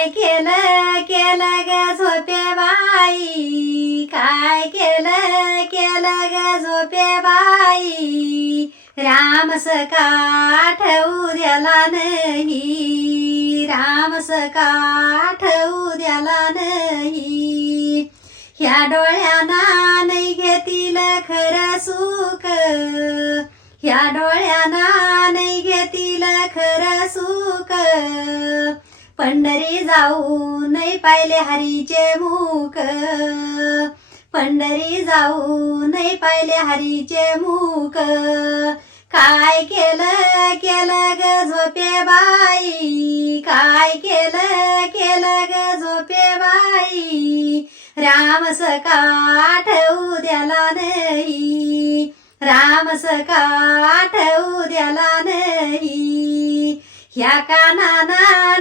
काय केलं केलं ग झोपे बाई, काय केलं केलं ग झोपे बाई, राम सका आठवू द्याला नाही, राम सका आठवू द्याला नाही. ह्या डोळ्याना नाही घेतील खरं सुख, ह्या डोळ्याना नाही घेतील खरं सुख, पंढरी जाऊ नाही पाहिले हरीचे मुख, पंढरी जाऊ नाही पाहिले हरीचे मुख. काय केलं केलं ग झोपे बाई, काय केलं केलं ग झोपे बाई, राम सका आठवू द्याला नाही, राम सका आठवू द्याला नाही. ह्या कानाना